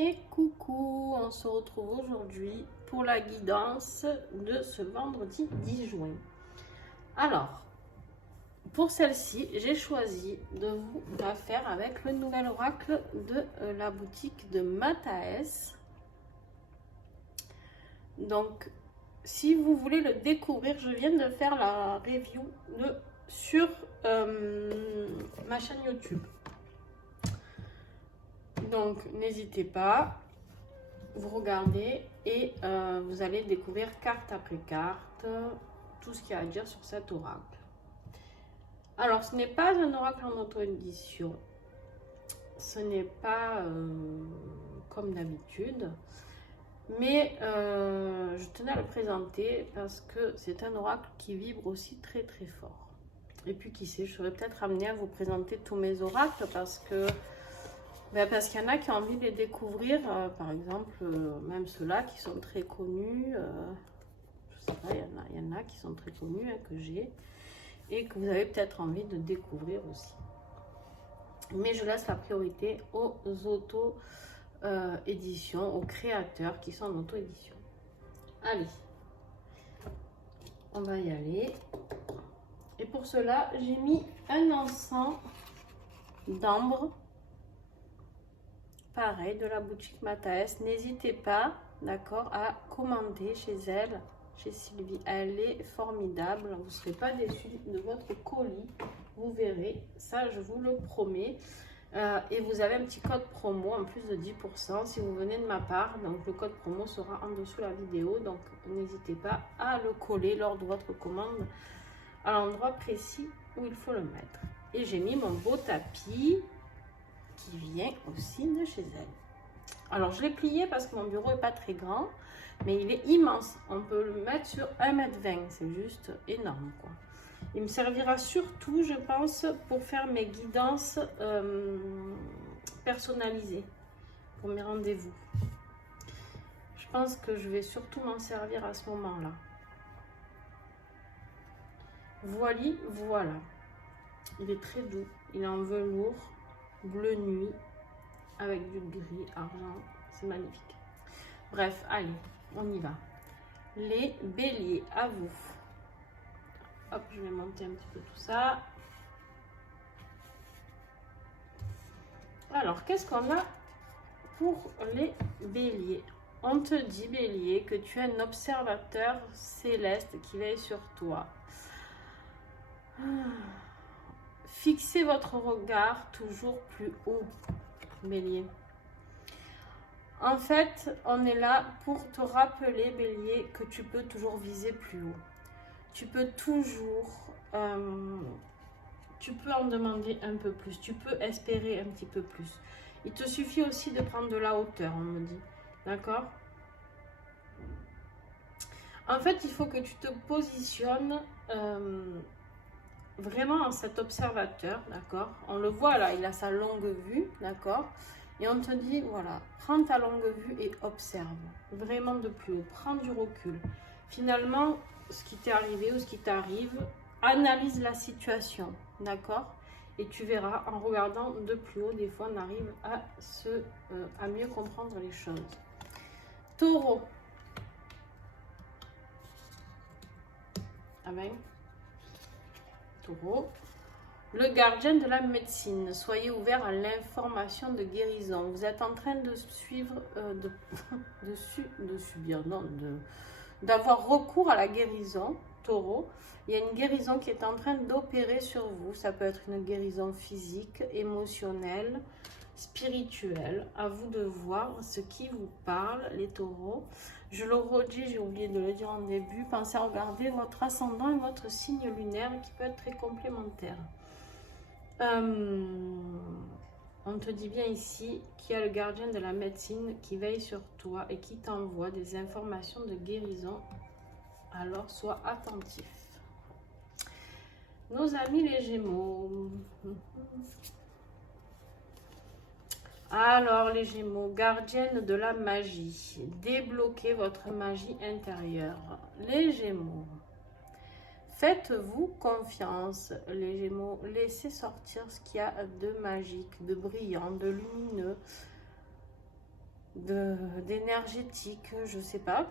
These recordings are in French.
Et coucou, on se retrouve aujourd'hui pour la guidance de ce vendredi 10 juin. Alors, pour celle-ci, j'ai choisi de vous la faire avec le nouvel oracle de la boutique de Mataes. Donc, si vous voulez le découvrir, je viens de faire la review sur ma chaîne YouTube. Donc, n'hésitez pas, vous regardez et vous allez découvrir carte après carte tout ce qu'il y a à dire sur cet oracle. Alors, ce n'est pas un oracle en auto-édition, ce n'est pas comme d'habitude, mais je tenais à le présenter parce que c'est un oracle qui vibre aussi très très fort. Et puis qui sait, je serais peut-être amenée à vous présenter tous mes oracles parce que parce qu'il y en a qui ont envie de les découvrir, par exemple, même ceux-là qui sont très connus, je sais pas, il y en a qui sont très connus, que j'ai, et que vous avez peut-être envie de découvrir aussi. Mais je laisse la priorité aux auto-éditions, aux créateurs qui sont en auto-édition. Allez, on va y aller. Et pour cela, j'ai mis un encens d'ambre. Pareil, de la boutique Mataes. N'hésitez pas, d'accord, à commander chez elle, chez Sylvie. Elle est formidable. Vous ne serez pas déçus de votre colis. Vous verrez, ça je vous le promets. Et vous avez un petit code promo en plus de 10% si vous venez de ma part. Donc le code promo sera en dessous de la vidéo. Donc n'hésitez pas à le coller lors de votre commande à l'endroit précis où il faut le mettre. Et j'ai mis mon beau tapis qui vient aussi de chez elle. Alors je l'ai plié parce que mon bureau est pas très grand, mais il est immense. On peut le mettre sur 1,20 m, c'est juste énorme quoi. Il me servira surtout, je pense, pour faire mes guidances personnalisées pour mes rendez-vous. Je pense que je vais surtout m'en servir à ce moment-là. Voilà. Il est très doux, il est en velours bleu nuit avec du gris argent, c'est magnifique. Bref, allez, on y va. Les béliers, à vous. Hop, je vais monter un petit peu tout ça. Alors, qu'est-ce qu'on a pour les béliers? On te dit, bélier, que tu es un observateur céleste qui veille sur toi. Fixez votre regard toujours plus haut, bélier. En fait, on est là pour te rappeler, bélier, que tu peux toujours viser plus haut. Tu peux toujours, tu peux en demander un peu plus. Tu peux espérer un petit peu plus. Il te suffit aussi de prendre de la hauteur, on me dit. D'accord? En fait, il faut que tu te positionnes vraiment en cet observateur, d'accord? On le voit là, il a sa longue vue, d'accord? Et on te dit, voilà, prends ta longue vue et observe, vraiment de plus haut, prends du recul. Finalement, ce qui t'est arrivé ou ce qui t'arrive, analyse la situation, d'accord? Et tu verras, en regardant de plus haut, des fois, on arrive à mieux comprendre les choses. Taureau. Amen. Taureau. Le gardien de la médecine, soyez ouvert à l'information de guérison. Vous êtes en train de suivre, d'avoir recours à la guérison, taureau. Il y a une guérison qui est en train d'opérer sur vous. Ça peut être une guérison physique, émotionnelle, spirituelle. À vous de voir ce qui vous parle, les taureaux. Je le redis, j'ai oublié de le dire en début. Pensez à regarder votre ascendant et votre signe lunaire qui peut être très complémentaire. On te dit bien ici qu'il y a le gardien de la médecine qui veille sur toi et qui t'envoie des informations de guérison. Alors, sois attentif. Nos amis les Gémeaux. Alors, les Gémeaux, gardienne de la magie. Débloquez votre magie intérieure. Les Gémeaux. Faites-vous confiance, les Gémeaux. Laissez sortir ce qu'il y a de magique, de brillant, de lumineux d'énergétique, je sais pas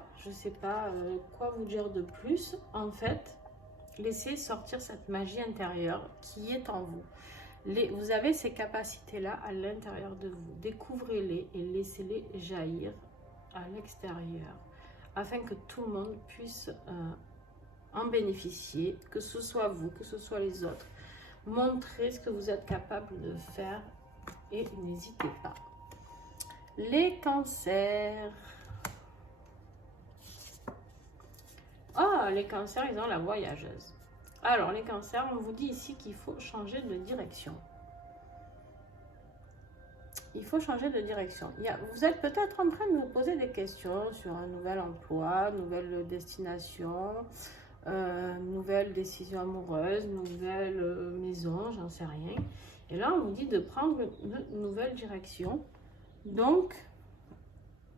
quoi vous dire de plus. En fait, laissez sortir cette magie intérieure qui est en vous. Vous avez ces capacités-là à l'intérieur de vous. Découvrez-les et laissez-les jaillir à l'extérieur afin que tout le monde puisse en bénéficier, que ce soit vous, que ce soit les autres. Montrez ce que vous êtes capable de faire et n'hésitez pas. Les cancers. Ah, les cancers, ils ont la voyageuse. Alors, les cancers, on vous dit ici qu'il faut changer de direction. Il faut changer de direction. Vous êtes peut-être en train de vous poser des questions sur un nouvel emploi, nouvelle destination, nouvelle décision amoureuse, nouvelle maison, j'en sais rien. Et là, on vous dit de prendre une nouvelle direction. Donc,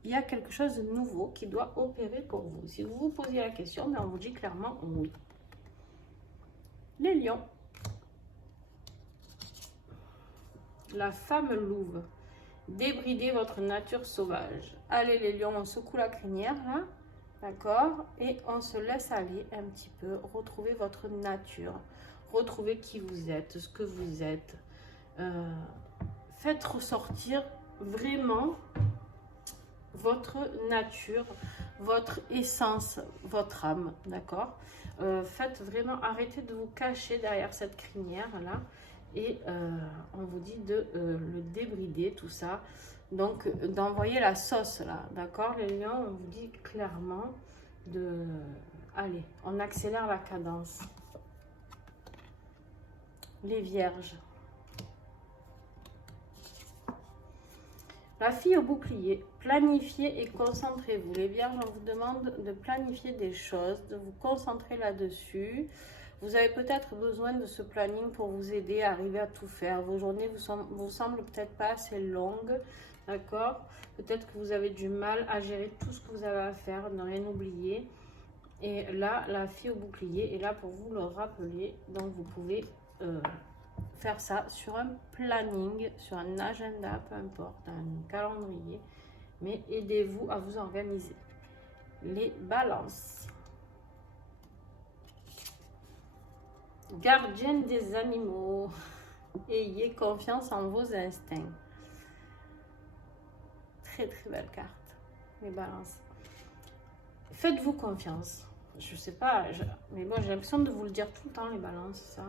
il y a quelque chose de nouveau qui doit opérer pour vous. Si vous vous posez la question, on vous dit clairement oui. Les lions. La femme louve. Débridez votre nature sauvage. Allez les lions, on secoue la crinière là. D'accord? Et on se laisse aller un petit peu. Retrouvez votre nature. Retrouvez qui vous êtes, ce que vous êtes. Faites ressortir vraiment votre nature, votre essence, votre âme, d'accord? Faites vraiment, arrêtez de vous cacher derrière cette crinière là et on vous dit de le débrider tout ça, donc d'envoyer la sauce là, d'accord les lions? On vous dit clairement de allez, on accélère la cadence. Les vierges. La fille au bouclier, planifiez et concentrez-vous. Les vierges, on vous demande de planifier des choses, de vous concentrer là-dessus. Vous avez peut-être besoin de ce planning pour vous aider à arriver à tout faire. Vos journées vous semblent peut-être pas assez longues, d'accord? Peut-être que vous avez du mal à gérer tout ce que vous avez à faire, ne rien oublier. Et là, la fille au bouclier est là pour vous le rappeler. Donc, vous pouvez faire ça sur un planning, sur un agenda, peu importe, un calendrier, mais aidez-vous à vous organiser. Les balances. Gardienne des animaux, ayez confiance en vos instincts. Très très belle carte, les balances. Faites-vous confiance. Je sais pas, mais bon, j'ai l'impression de vous le dire tout le temps, les balances, ça.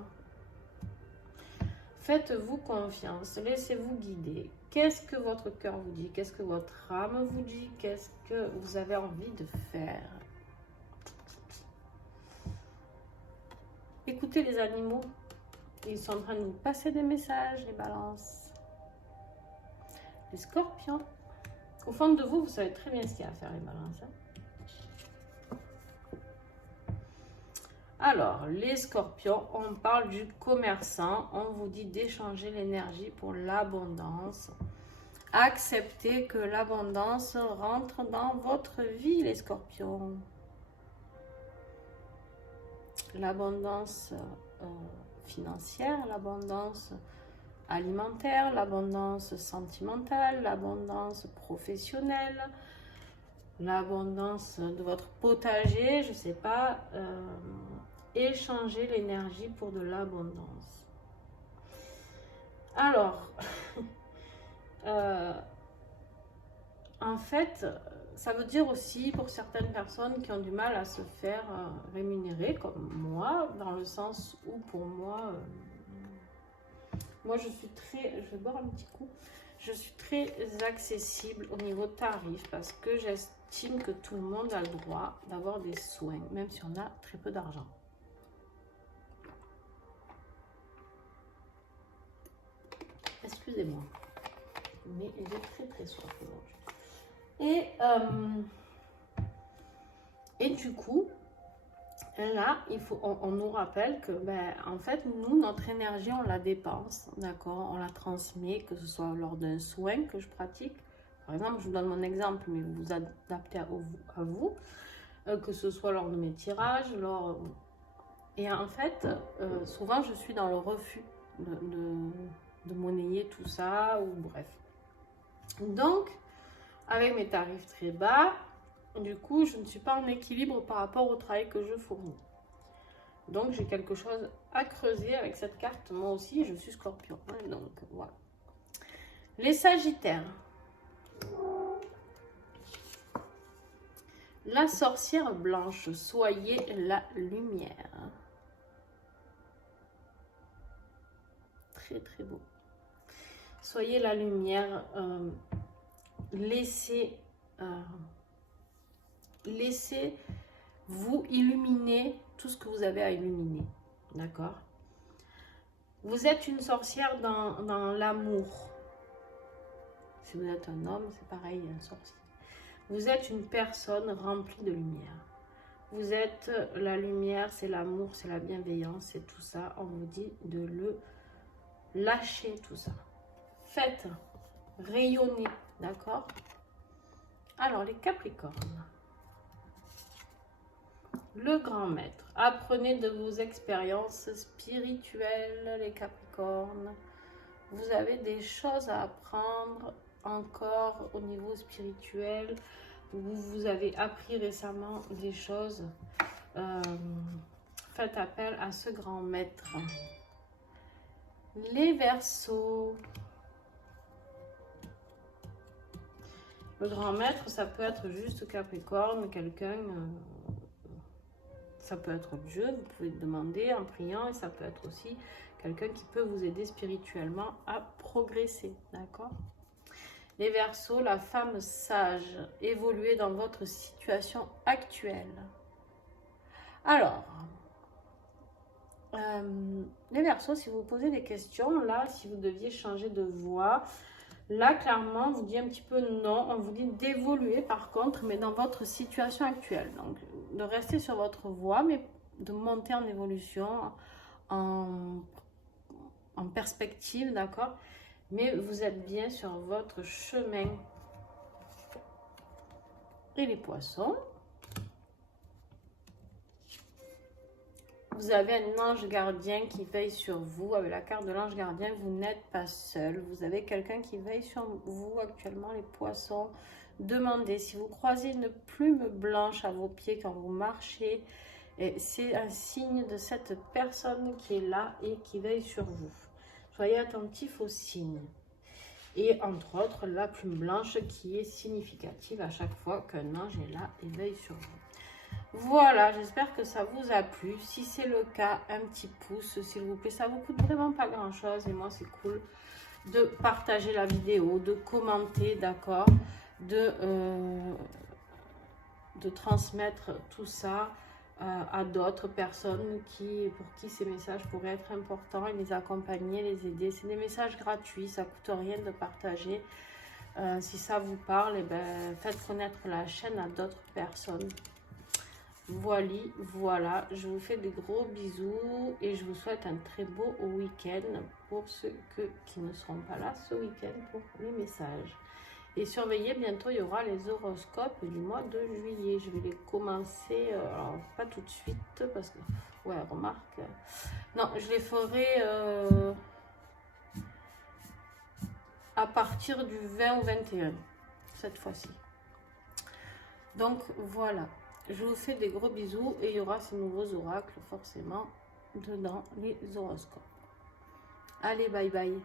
Faites-vous confiance, laissez-vous guider. Qu'est-ce que votre cœur vous dit? Qu'est-ce que votre âme vous dit? Qu'est-ce que vous avez envie de faire? Écoutez les animaux. Ils sont en train de vous passer des messages, les balances. Les scorpions. Au fond de vous, vous savez très bien ce qu'il y a à faire, les balances. Alors, les scorpions, on parle du commerçant. On vous dit d'échanger l'énergie pour l'abondance. Acceptez que l'abondance rentre dans votre vie, les scorpions. L'abondance financière, l'abondance alimentaire, l'abondance sentimentale, l'abondance professionnelle, l'abondance de votre potager, je ne sais pas. Échanger l'énergie pour de l'abondance. Alors, en fait, ça veut dire aussi pour certaines personnes qui ont du mal à se faire rémunérer, comme moi, dans le sens où pour moi, moi je suis très, je vais boire un petit coup, je suis très accessible au niveau tarif parce que j'estime que tout le monde a le droit d'avoir des soins, même si on a très peu d'argent. Excusez-moi, mais j'ai très très soif aujourd'hui. Et du coup, là, on nous rappelle que, en fait, nous, notre énergie, on la dépense, d'accord? On la transmet, que ce soit lors d'un soin que je pratique. Par exemple, je vous donne mon exemple, mais vous vous adaptez à vous. Que ce soit lors de mes tirages, Et en fait, souvent, je suis dans le refus de monnayer tout ça, ou bref. Donc, avec mes tarifs très bas, du coup, je ne suis pas en équilibre par rapport au travail que je fournis. Donc, j'ai quelque chose à creuser avec cette carte. Moi aussi, je suis Scorpion. Hein, donc, voilà. Les Sagittaires. La sorcière blanche, soyez la lumière. Très, très beau. Soyez la lumière. Laissez vous illuminer tout ce que vous avez à illuminer. D'accord? Vous êtes une sorcière dans l'amour. Si vous êtes un homme, c'est pareil, un sorcier. Vous êtes une personne remplie de lumière. Vous êtes la lumière, c'est l'amour, c'est la bienveillance, c'est tout ça. On vous dit de le lâcher, tout ça. Faites rayonner, d'accord? Alors, les Capricornes. Le grand maître. Apprenez de vos expériences spirituelles, les Capricornes. Vous avez des choses à apprendre encore au niveau spirituel. Vous avez appris récemment des choses. Faites appel à ce grand maître. Les Verseaux. Le grand maître, ça peut être juste Capricorne, quelqu'un, ça peut être Dieu, vous pouvez demander en priant, et ça peut être aussi quelqu'un qui peut vous aider spirituellement à progresser, d'accord? Les Verseaux, la femme sage, évoluez dans votre situation actuelle. Alors, les Verseaux, si vous posez des questions, là, si vous deviez changer de voie, là, clairement, on vous dit un petit peu non. On vous dit d'évoluer, par contre, mais dans votre situation actuelle. Donc, de rester sur votre voie, mais de monter en évolution, en perspective, d'accord? Mais vous êtes bien sur votre chemin. Et les Poissons. Vous avez un ange gardien qui veille sur vous. Avec la carte de l'ange gardien, vous n'êtes pas seul. Vous avez quelqu'un qui veille sur vous actuellement, les Poissons. Demandez si vous croisez une plume blanche à vos pieds quand vous marchez. C'est un signe de cette personne qui est là et qui veille sur vous. Soyez attentifs aux signes. Et entre autres, la plume blanche qui est significative à chaque fois qu'un ange est là et veille sur vous. Voilà, j'espère que ça vous a plu. Si c'est le cas, un petit pouce, s'il vous plaît. Ça vous coûte vraiment pas grand-chose. Et moi, c'est cool de partager la vidéo, de commenter, d'accord, de transmettre tout ça à d'autres personnes pour qui ces messages pourraient être importants et les accompagner, les aider. C'est des messages gratuits, ça ne coûte rien de partager. Si ça vous parle, eh ben, faites connaître la chaîne à d'autres personnes. Voilà, je vous fais des gros bisous et je vous souhaite un très beau week-end pour ceux qui ne seront pas là ce week-end pour les messages. Et surveillez, bientôt il y aura les horoscopes du mois de juillet. Je vais les commencer, alors pas tout de suite parce que, ouais, remarque, non, je les ferai à partir du 20 ou 21 cette fois-ci. Donc voilà. Je vous fais des gros bisous et il y aura ces nouveaux oracles forcément dedans les horoscopes. Allez, bye bye.